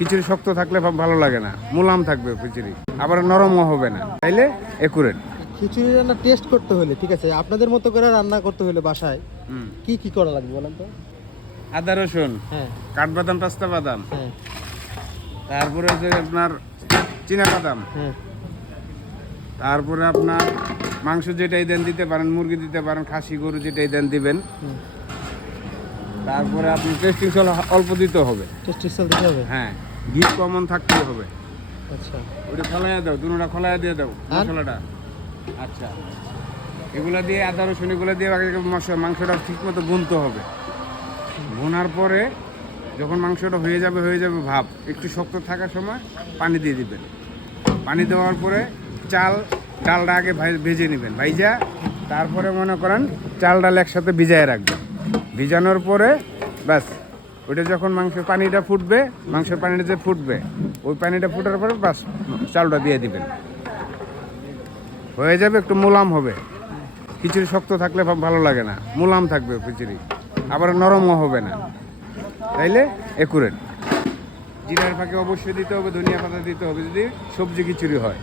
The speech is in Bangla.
খিচুড়ি শক্ত থাকলে ভালো লাগে না। মুলাম থাকবে খিচুড়ি। আবার নরমও হবে না। তাইলে একুরেট। খিচুড়ি রান্না টেস্ট করতে হলে ঠিক আছে আপনাদের মতো করে রান্না করতে হলে বাসায় কি কি করা লাগবে বলেন তো? আদা রসুন হ্যাঁ। কাঠবাদাম পাস্তা বাদাম। হ্যাঁ। তারপরে যে আপনার চীনা বাদাম। হ্যাঁ। তারপরে আপনার মাংস যেটাই দেন দিতে পারেন মুরগি দিতে পারেন খাসি গরু যেটাই দেন দিবেন। তারপরে আপনি টেস্টিং সল অল্প দিতে হবে। টেস্টি সল দিতে হবে। হ্যাঁ। ঘি কমন থাকতে হবে। আচ্ছা। ওটা খোলাইয়া দাও দুটা খোলাইয়া দিয়ে দাও মশলাটা। আচ্ছা। এগুলা দিয়ে আদা রসুন এগুলো দিয়ে আগে মশলা মাংসটা ঠিক মতো গুনতে হবে। পরে যখন মাংসটা হয়ে যাবে হয়ে যাবে ভাব একটু শক্ত থাকার সময় পানি দিয়ে দিবেন। পানি দেওয়ার পরে চাল ডালটা আগে ভেজে নেবেন। ভাইজা তারপরে মনে করেন চাল ডাল একসাথে ভিজায় রাখবেন। ভিজানোর পরে ব্যাস। ওইটা যখন মাংসের পানিটা ফুটবে, মাংসের পানিটা যে ফুটবে, ওই পানিটা ফুটার পরে বাস চালটা দিয়ে দিবেন। হয়ে যাবে, একটু মোলাম হবে। খিচুড়ি শক্ত থাকলে ভালো লাগে না। মোলাম থাকবে খিচুড়ি। আবার নরমও হবে না। তাইলে একুরেট। জিরার ফাঁকে অবশ্যই দিতে হবে, ধনিয়া পাতা দিতে হবে যদি সবজি খিচুড়ি হয়।